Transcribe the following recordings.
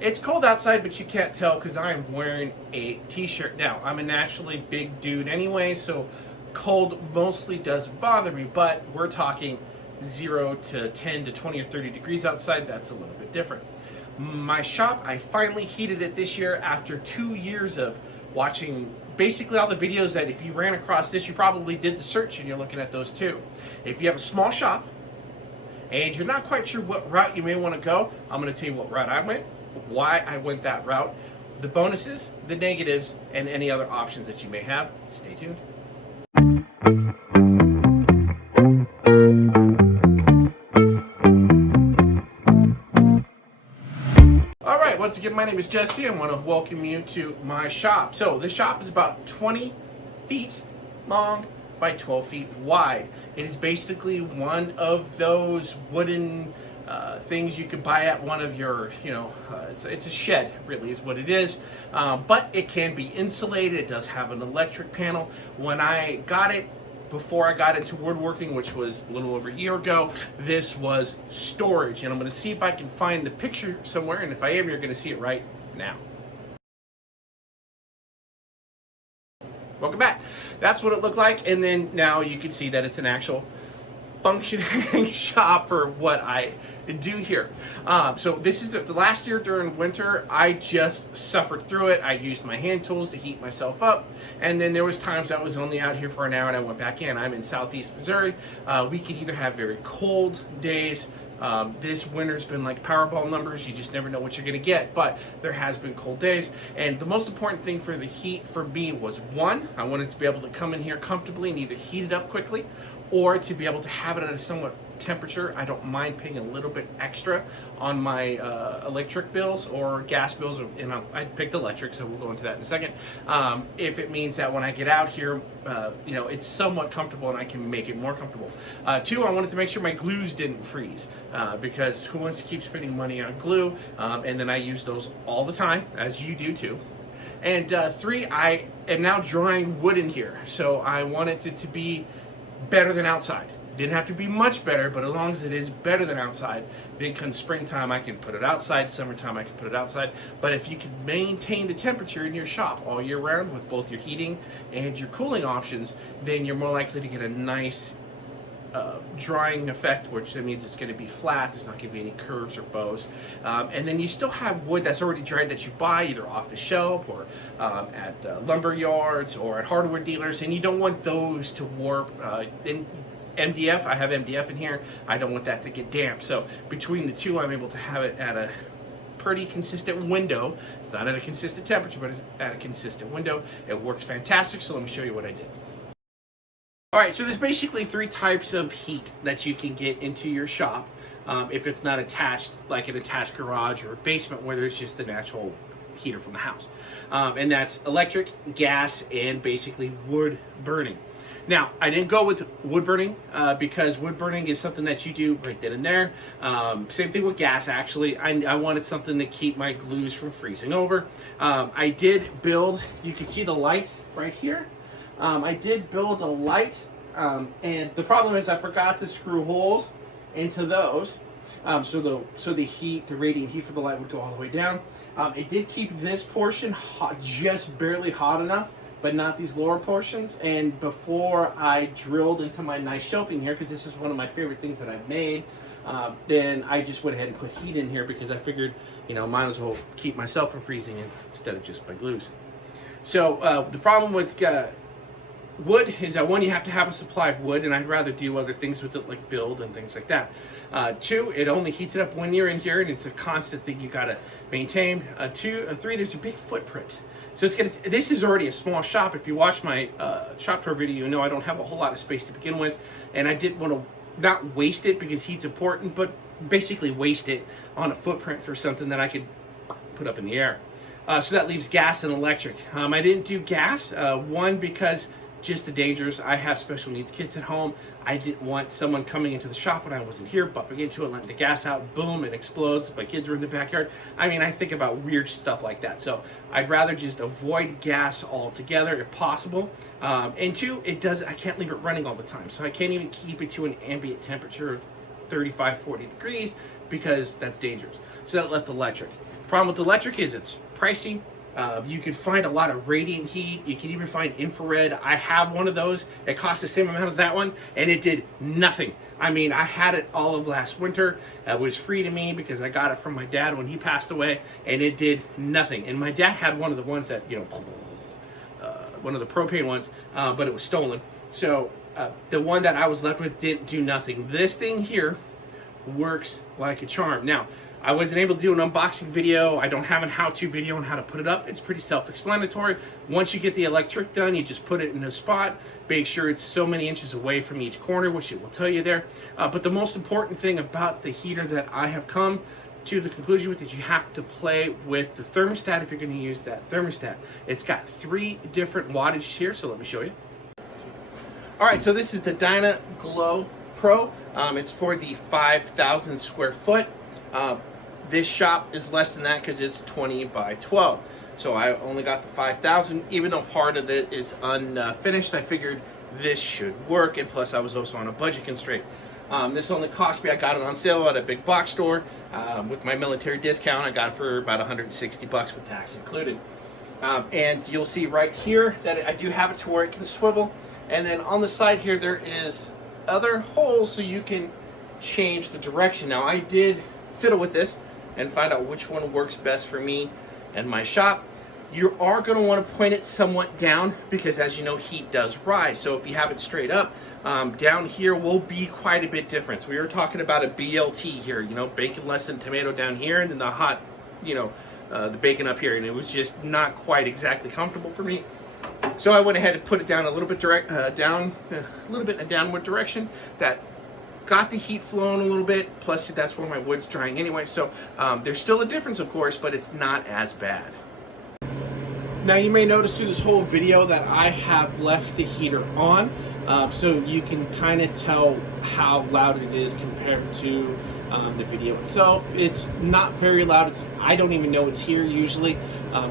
It's cold outside, but you can't tell because I'm wearing a t-shirt. Now, I'm a naturally big dude anyway, so cold mostly doesn't bother me, but we're talking 0 to 10 to 20 or 30 degrees outside. That's a little bit different. My shop, I finally heated it this year after 2 years of watching basically all the videos that if you ran across this, you probably did the search and you're looking at those too. If you have a small shop and you're not quite sure what route you may want to go, I'm going to tell you what route I went, why I went that route, the bonuses, the negatives, and any other options that you may have. Stay tuned. Once again, my name is Jesse. I want to welcome you to my shop. So this shop is about 20 feet long by 12 feet wide. It is basically one of those wooden things you could buy at one of your, it's a shed, really is what it is. But it can be insulated. It does have an electric panel. When I got it, before I got into woodworking, which was a little over a year ago, this was storage. And I'm going to see if I can find the picture somewhere, and if I am, you're going to see it right now. Welcome back. That's what it looked like, and then now you can see that it's an actual functioning shop for what I do here. So this is the last year during winter. I just suffered through it. I used my hand tools to heat myself up, and then there was times I was only out here for an hour and I went back in. I'm in southeast Missouri. We could either have very cold days. This winter's been like Powerball numbers. You just never know what you're going to get, but there has been cold days. And the most important thing for the heat for me was, one, I wanted to be able to come in here comfortably and either heat it up quickly or to be able to have it at a somewhat temperature. I don't mind paying a little bit extra on my electric bills or gas bills. I picked electric, so we'll go into that in a second. If it means that when I get out here, it's somewhat comfortable and I can make it more comfortable. Two, I wanted to make sure my glues didn't freeze because who wants to keep spending money on glue? And then I use those all the time, as you do too. And three, I am now drying wood in here, so I wanted it to be better than outside. Didn't have to be much better, but as long as it is better than outside, then come springtime I can put it outside, summertime I can put it outside. But if you can maintain the temperature in your shop all year round with both your heating and your cooling options, then you're more likely to get a nice drying effect, which means it's going to be flat. There's not going to be any curves or bows. And then you still have wood that's already dried that you buy either off the shelf or at lumber yards or at hardware dealers, and you don't want those to warp. MDF, I have MDF in here. I don't want that to get damp. So between the two, I'm able to have it at a pretty consistent window. It's not at a consistent temperature, but it's at a consistent window. It works fantastic. So let me show you what I did. All right, so there's basically three types of heat that you can get into your shop if it's not attached, like an attached garage or a basement where there's just the natural heater from the house. And that's electric, gas, and basically wood burning. Now, I didn't go with wood burning because wood burning is something that you do right then and there. Same thing with gas, actually. I wanted something to keep my glues from freezing over. I did build, you can see the light right here. I did build a light, and the problem is I forgot to screw holes into those. So the heat, the radiant heat for the light would go all the way down. It did keep this portion hot, just barely hot enough, but not these lower portions. And before I drilled into my nice shelving here, because this is one of my favorite things that I've made, then I just went ahead and put heat in here because I figured, might as well keep myself from freezing instead of just my glues. So the problem with wood is that, one, you have to have a supply of wood, and I'd rather do other things with it, like build and things like that. Two, it only heats it up when you're in here, and it's a constant thing you gotta maintain. Three, there's a big footprint. So this is already a small shop. If you watch my shop tour video, you know I don't have a whole lot of space to begin with, and I didn't want to not waste it because heat's important, but basically waste it on a footprint for something that I could put up in the air. So that leaves gas and electric. I didn't do gas, one, because just the dangers. I have special needs kids at home. I didn't want someone coming into the shop when I wasn't here, bumping into it, letting the gas out, boom, it explodes. My kids are in the backyard. I think about weird stuff like that. So I'd rather just avoid gas altogether if possible. And two, I can't leave it running all the time. So I can't even keep it to an ambient temperature of 35, 40 degrees because that's dangerous. So that left electric. Problem with electric is it's pricey. You can find a lot of radiant heat. You can even find infrared. I have one of those. It cost the same amount as that one, and it did nothing. I mean, I had it all of last winter. It was free to me because I got it from my dad when he passed away, and it did nothing. And my dad had one of the ones that, you know, one of the propane ones, but it was stolen. So the one that I was left with didn't do nothing. This thing here works like a charm. Now, I wasn't able to do an unboxing video. I don't have a how-to video on how to put it up. It's pretty self-explanatory. Once you get the electric done, you just put it in a spot. Make sure it's so many inches away from each corner, which it will tell you there. But the most important thing about the heater that I have come to the conclusion with is you have to play with the thermostat if you're going to use that thermostat. It's got 3 different wattage here, so let me show you. All right, so this is the DynaGlo Pro. It's for the 5,000 square foot. This shop is less than that because it's 20 by 12. So I only got the 5,000. Even though part of it is unfinished, I figured this should work. And plus I was also on a budget constraint. This only cost me, I got it on sale at a big box store. With my military discount, I got it for about 160 bucks with tax included. And you'll see right here that I do have it to where it can swivel. And then on the side here, there is other holes so you can change the direction. Now I did fiddle with this and find out which one works best for me and my shop. You are going to want to point it somewhat down because, as you know, heat does rise. So if you have it straight up, down here will be quite a bit different. We were talking about a BLT here, you know, bacon less than tomato down here, and then the hot, you know, the bacon up here, and it was just not quite exactly comfortable for me. So I went ahead and put it down a little bit down a little bit in a downward direction. That got the heat flowing a little bit, plus that's where my wood's drying anyway. So there's still a difference, of course, but it's not as bad. Now you may notice through this whole video that I have left the heater on, so you can kind of tell how loud it is compared to the video itself. It's not very loud. I don't even know it's here usually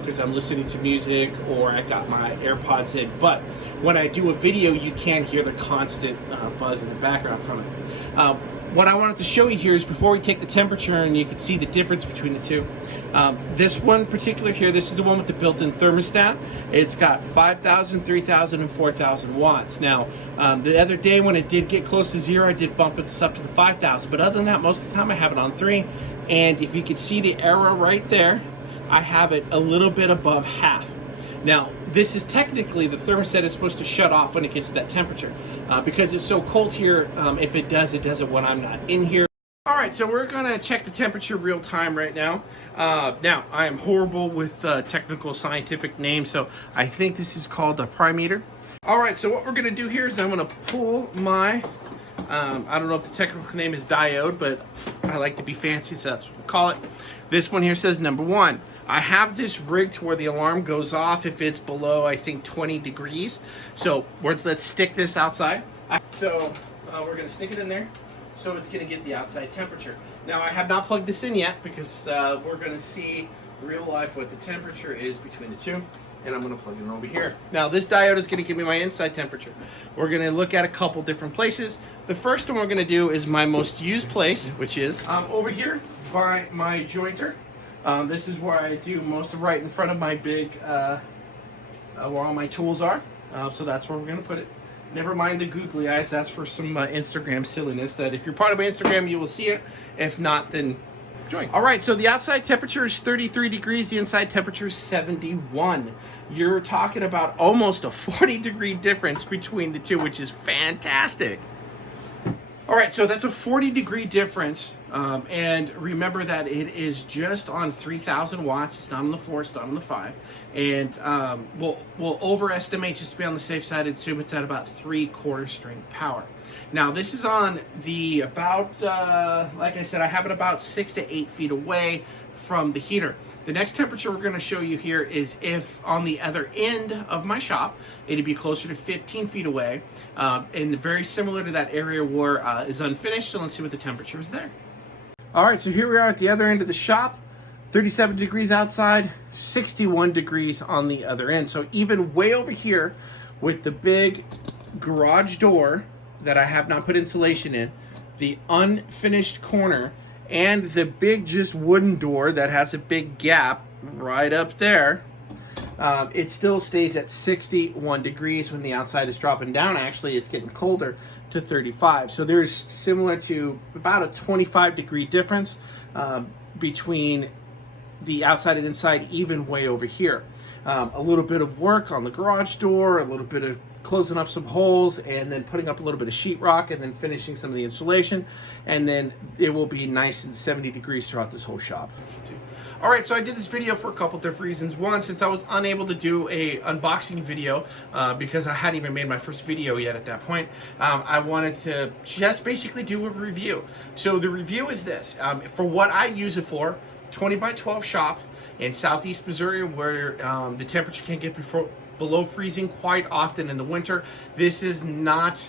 because I'm listening to music or I got my AirPods in. But when I do a video, you can hear the constant buzz in the background from it. What I wanted to show you here is before we take the temperature, and you can see the difference between the two. This one particular here, this is the one with the built-in thermostat. It's got 5,000, 3,000, and 4,000 watts. Now, the other day when it did get close to 0, I did bump this up to the 5,000. But other than that, most of the time I have it on 3. And if you can see the arrow right there, I have it a little bit above half. Now, this is technically, the thermostat is supposed to shut off when it gets to that temperature. Because it's so cold here, if it does it when I'm not in here. All right, so we're gonna check the temperature real time right now. Now, I am horrible with technical scientific names, so I think this is called a primeter. All right, so what we're gonna do here is I'm gonna pull my, I don't know if the technical name is diode, but I like to be fancy, so that's what we call it. This one here says number 1. I have this rigged to where the alarm goes off if it's below, I think, 20 degrees. So let's stick this outside. So we're gonna stick it in there so it's gonna get the outside temperature. Now I have not plugged this in yet because we're gonna see real life what the temperature is between the two. And I'm gonna plug it in over here. Now this diode is gonna give me my inside temperature. We're gonna look at a couple different places. The first one we're gonna do is my most used place, which is over here by my jointer. This is where I do most of right in front of my big, where all my tools are. So that's where we're gonna put it. Never mind the googly eyes, that's for some Instagram silliness that if you're part of my Instagram, you will see it. If not, then join. All right, so the outside temperature is 33 degrees, the inside temperature is 71. You're talking about almost a 40-degree difference between the two, which is fantastic. All right, so that's a 40-degree difference, and remember that it is just on 3,000 watts. It's not on the 4, it's not on the 5, and we'll overestimate just to be on the safe side and assume it's at about 3/4 strength power. Now this is on the about, like I said, I have it about 6 to 8 feet away from the heater. The next temperature we're going to show you here is if on the other end of my shop, it'd be closer to 15 feet away, and very similar to that area where is unfinished. So let's see what the temperature is there. All right, so here we are at the other end of the shop. 37 degrees outside, 61 degrees on the other end. So even way over here with the big garage door that I have not put insulation in, the unfinished corner, and the big just wooden door that has a big gap right up there, it still stays at 61 degrees when the outside is dropping down. Actually, it's getting colder to 35. So there's similar to about a 25 degree difference between the outside and inside, even way over here. A little bit of work on the garage door, a little bit of closing up some holes, and then putting up a little bit of sheetrock, and then finishing some of the insulation, and then it will be nice and 70 degrees throughout this whole shop. All right, so I did this video for a couple different reasons. One, since I was unable to do a unboxing video because I hadn't even made my first video yet at that point, I wanted to just basically do a review. So the review is this. For what I use it for, 20 by 12 shop in southeast Missouri, where the temperature can get below freezing quite often in the winter. This is not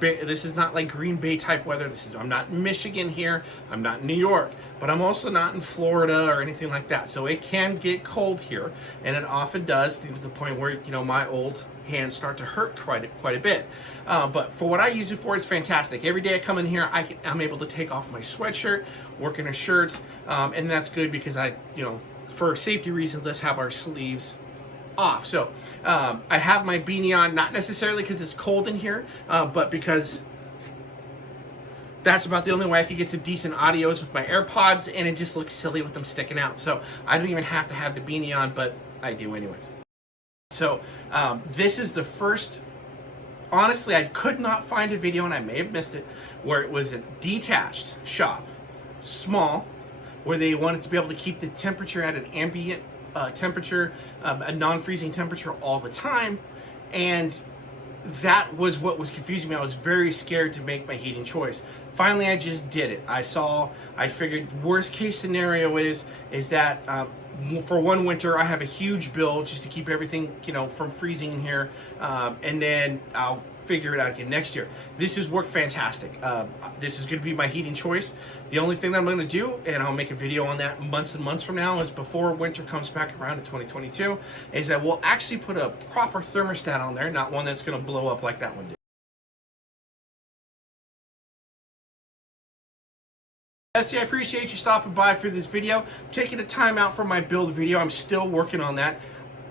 like Green Bay type weather. I'm not in Michigan here, I'm not in New York, but I'm also not in Florida or anything like that. So it can get cold here, and it often does, to the point where, you know, my old hands start to hurt quite a bit. But for what I use it for, it's fantastic. Every day I come in here, I'm able to take off my sweatshirt, work in a shirt, and that's good because for safety reasons, let's have our sleeves off. So I have my beanie on, not necessarily because it's cold in here, but because that's about the only way I could get some decent audios with my AirPods, and it just looks silly with them sticking out. So I don't even have to have the beanie on, but I do anyways. So this is the first, honestly, I could not find a video, and I may have missed it, where it was a detached shop, small, where they wanted to be able to keep the temperature at an ambient temperature, a non-freezing temperature all the time. And that was what was confusing me. I was very scared to make my heating choice. Finally, I just did it. I figured worst case scenario is that for one winter I have a huge bill just to keep everything, from freezing in here, and then I'll figure it out again next year. This has worked fantastic. This is going to be my heating choice. The only thing that I'm going to do, and I'll make a video on that months and months from now, is before winter comes back around in 2022, is that we'll actually put a proper thermostat on there, not one that's going to blow up like that one did. Jesse, I appreciate you stopping by for this video. I'm taking the time out for my build video. I'm still working on that.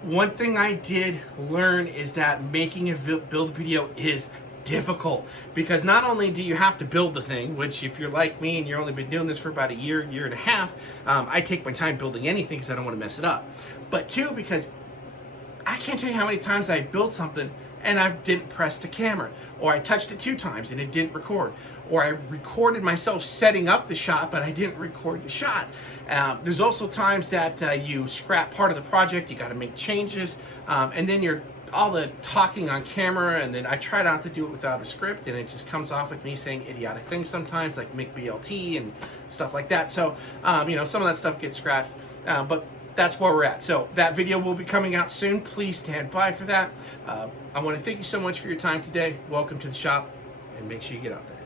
One thing I did learn is that making a build video is difficult, because not only do you have to build the thing, which if you're like me and you've only been doing this for about a year and a half, I take my time building anything because I don't want to mess it up. But two, because I can't tell you how many times I built something and I didn't press the camera, or I touched it 2 times and it didn't record, or I recorded myself setting up the shot but I didn't record the shot. There's also times that you scrap part of the project, you got to make changes, and then all the talking on camera, and then I try not to do it without a script, and it just comes off with me saying idiotic things sometimes, like make BLT and stuff like that. So some of that stuff gets scratched, but that's where we're at. So that video will be coming out soon. Please stand by for that. I want to thank you so much for your time today. Welcome to the shop, and make sure you get out there.